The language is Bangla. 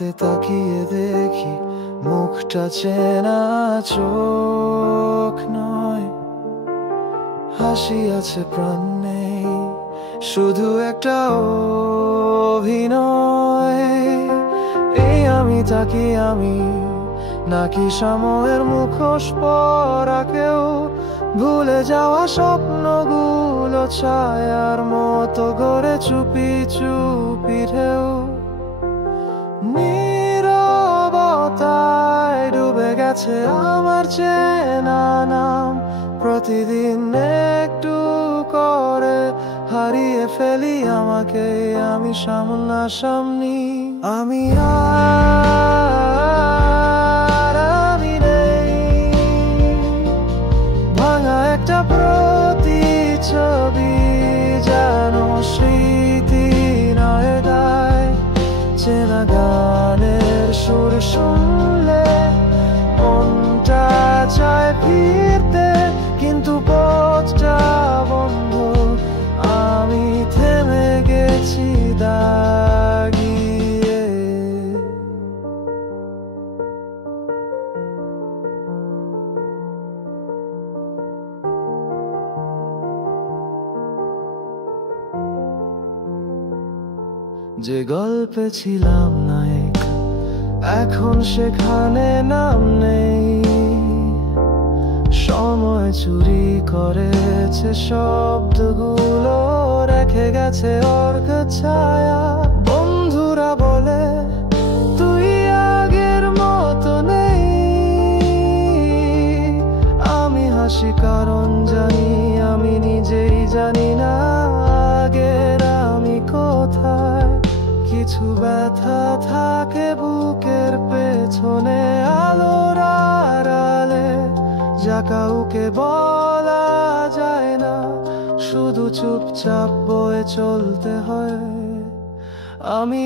রাতে তাকিয়ে দেখি মুখটা চেনা চোখ নয়, হাসি আছে প্রাণ নেই, শুধু একটা অভিনয়। এই আমি তাকি আমি নাকি সময়ের মুখোশ পরা কেউ, ভুলে যাওয়া স্বপ্নগুলো ছায়ার মতো গড়ে চুপি চুপি ঢেউ। নীরবতায় ডুবে গেছে আমার চেনা নাম, প্রতিদিন একটু করে হারিয়ে ফেলি আমাকে আমি সামনাসামনি। আমি আমি নেই, ভাঙা একটা প্রতিছবি যেন স্মৃতি নয় গায়। চেনা গানের সুর শুনলে মনটা চায় ফিরতে, কিন্তু পথটা বন্ধ, আমি থেমে গেছি দাগিয়ে। যে গল্পে ছিলাম নায়ক এখন সেখানে নাম নেই, সময় চুরি করেছে শব্দগুলো, রেখে গেছে অর্ঘ ছায়া। বন্ধুরা বলে তুই আগের মতো নেই, আমি হাসি কারণ জানি আমি নিজেই জানি না আগের আমি কোথায়। কিছু ব্যথা থাকে বুকের পেছনে আলোর আড়ালে, যা কাউকে বলা যায় না, শুধু চুপচাপ বয়ে চলতে হয়। আমি